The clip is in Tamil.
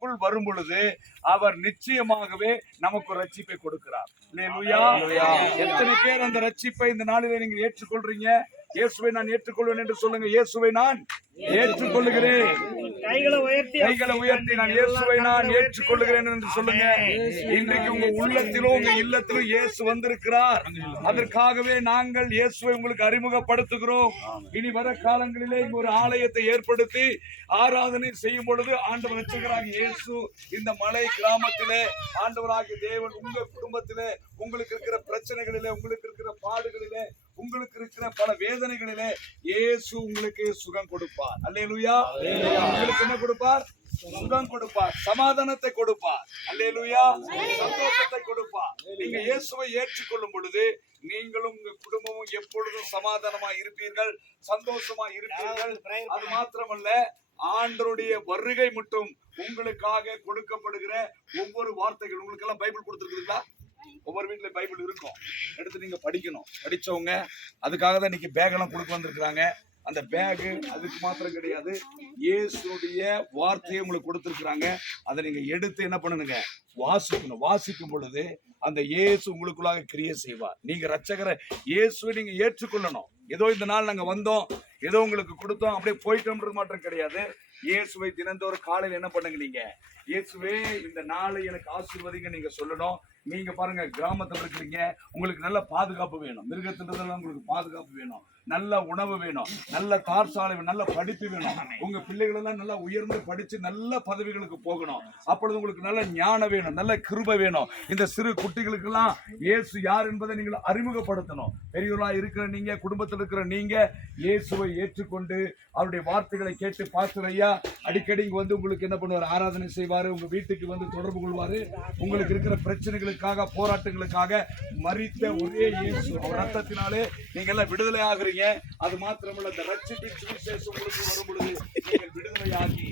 நமக்குள் வரும் பொழுது அவர் நிச்சயமாகவே நமக்கு ஒரு ரட்சிப்பை கொடுக்கிறார். எத்தனை பேர் அந்த ரட்சிப்பை இந்த நாளிலே நீங்க ஏற்றுக்கொள்றீங்க? இயேசுவை நான் ஏற்றுக்கொள்வேன் என்று சொல்லுங்க. இயேசுவை நான் ஏற்றுக்கொள்ளுகிறேன். கைகளை உயர்த்தி கைகளை உயர்த்தி நான் இயேசுவை நான் ஏற்றுக்கொள்ளுகிறேன் என்று சொல்லுங்க. இன்றைக்கு உங்க உள்ளத்திலும் உங்க இல்லத்திலும் இயேசு வந்திருக்கிறார். அதற்காகவே நாங்கள் இயேசுவை உங்களுக்கு அறிமுகப்படுத்துகிறோம். இனி வர காலங்களிலே இங்க ஒரு ஆலயத்தை ஏற்படுத்தி ஆராதனை செய்யும் பொழுது ஆண்டவர் ரட்சகராக இயேசு இந்த மலை கிராமத்திலே ஆண்டவராகிய தேவன் உங்க குடும்பத்திலே உங்களுக்கு இருக்கிற பிரச்சனைகளிலே உங்களுக்கு இருக்கிற பாடுகளிலே உங்களுக்கு இருக்கிற பல வேதனைகளிலே இயேசு உங்களுக்கு சுகம் கொடுப்பார். அல்லேலூயா. உங்களுக்கு என்ன கொடுப்பார்? சுகம் கொடுப்பார். சமாதானத்தை கொடுப்பார். அல்லேலூயா. சந்தோஷத்தை கொடுப்பார். நீங்க இயேசுவை ஏற்றுக்கொள்ளும் பொழுது நீங்களும் உங்க குடும்பமும் எப்பொழுதும் சமாதானமா இருப்பீர்கள் சந்தோஷமா இருப்பீர்கள். அது மாத்திரமல்ல ஆண்டருடைய வருகை மட்டும் உங்களுக்காக கொடுக்கப்படுகிற ஒவ்வொரு வார்த்தைகள். உங்களுக்கு எல்லாம் பைபிள் கொடுத்துருக்குதுங்களா? ஒவ்வொரு வீட்ல பைபிள் இருக்கும். நீங்க படிக்கணும். படிச்சவங்க அதுக்காக தான் இன்னைக்கு பேக் எல்லாம் கொடுக்க வந்திருக்கிறாங்க. அந்த பேகு அதுக்கு மாத்திரம் கிடையாது. இயேசுடைய வார்த்தையை உங்களுக்கு கொடுத்துருக்குறாங்க. அதை நீங்கள் எடுத்து என்ன பண்ணணுங்க வாசிக்கணும். வாசிக்கும் பொழுது அந்த இயேசு உங்களுக்குள்ளாக கிரியை செய்வார். நீங்கள் ரட்சகரை இயேசுவை நீங்கள் ஏற்றுக்கொள்ளணும். ஏதோ இந்த நாள் நாங்கள் வந்தோம். ஏதோ உங்களுக்கு கொடுத்தோம். அப்படியே போயிட்டோம்ன்றது மாற்றம் கிடையாது. இயேசுவை தினந்தோறும் காலையில் என்ன பண்ணுங்க நீங்க? இயேசுவே இந்த நாளை எனக்கு ஆசீர்வதிங்க நீங்க சொல்லணும். நீங்க பாருங்க கிராமத்துல இருக்கிறீங்க. உங்களுக்கு நல்ல பாதுகாப்பு வேணும். மிருகத்திலிருந்தெல்லாம் உங்களுக்கு பாதுகாப்பு வேணும். நல்ல உணவு வேணும். நல்ல தார் சாலை நல்ல படிப்பு வேணும். உங்க பிள்ளைகள் எல்லாம் நல்லா உயர்ந்து படிச்சு நல்ல பதவிகளுக்கு போகணும். அப்பொழுது உங்களுக்கு நல்ல ஞானம் வேணும். நல்ல கிருப வேணும். இந்த சிறு குட்டிகளுக்கெல்லாம் இயேசு யார் என்பதை நீங்கள் அறிமுகப்படுத்தணும். பெரியவர்களா இருக்கிற நீங்க குடும்பத்தில் இருக்கிற நீங்க இயேசுவை ஏற்றுக்கொண்டு அவருடைய வார்த்தைகளை கேட்டு பார்த்து ஐயா அடிக்கடி இங்கே வந்து உங்களுக்கு என்ன பண்ணுவார்? ஆராதனை செய்வார் உங்கள் வீட்டுக்கு வந்து தொடர்பு கொள்வார். உங்களுக்கு இருக்கிற பிரச்சனைகளுக்காக போராட்டங்களுக்காக மறித்த ஒரே இயேசு. ரத்தத்தினாலே நீங்க எல்லாம் விடுதலை ஆகுறீங்க அது மாத்திரமல்ல இந்த ரட்சிப்பின் சுவிசேஷம் உங்களுக்கு வரும் பொழுது நீங்கள் விடுதலை ஆகி